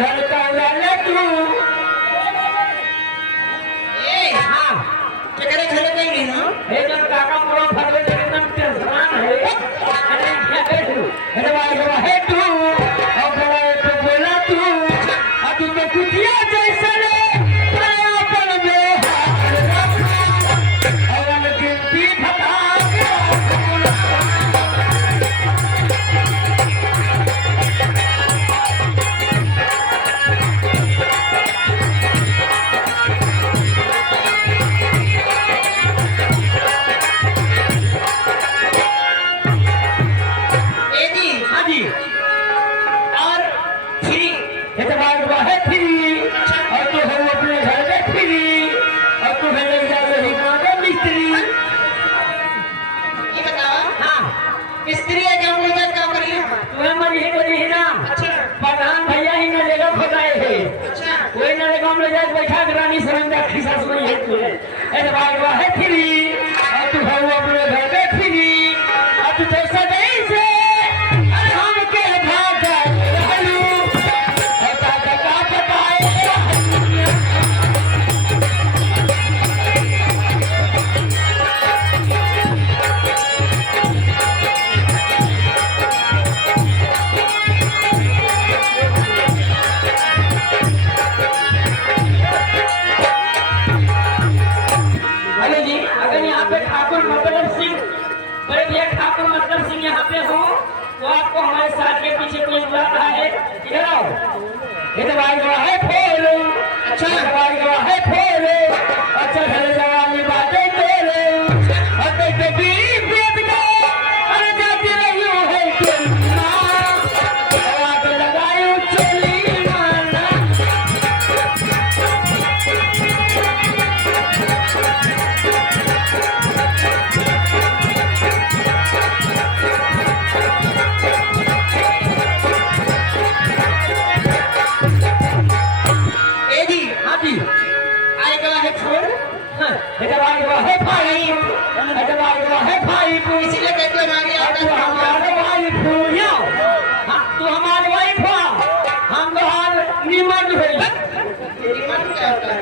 घर का वाले तू ए हां केकरे घर गई ना हे जन काका मोरा फरवे के एकदम टेंशन है अरे क्या बैठू अरे भाई हे तू अब बड़ा तो बोला तू अब तू तो कुतिया जैसा रे पाया पर में हाथ रखा अवन गिनती फटा मिस्त्री है क्या उन्होंने काम कर लिया तुम्हें मन ही को नहीं ना अच्छा प्रधान भैया ही ना लेगा खोदाए है अच्छा कोई ना लेगा हम ले जाए बैठा के रानी सरंगा खिसा सुई है तू अरे भाई वाह है फिरी और तू हो अपने घर में फिरी अब तू तो सदै से अरे हम के भागा रहलू और काका का पताए ठाकुर मतलब सिंह बड़े भैया ठाकुर मतलब सिंह यहाँ पे हो तो आपको हमारे साथ के पीछे कोई बुला रहा है इधर आओ इधर भाई है फोलो अच्छा भाई है फोलो अच्छा घर जवानी बातें तेरे अबे तो बीच बेद का अरे जाती रही हो है तेरा आग लगायो चली माना है भाई इसलिए कहते हैं हमारी तू हमारे वाइफ हो या तू हमारे वाइफ हो हम तो हाल निमन हो रिमोट क्या होता है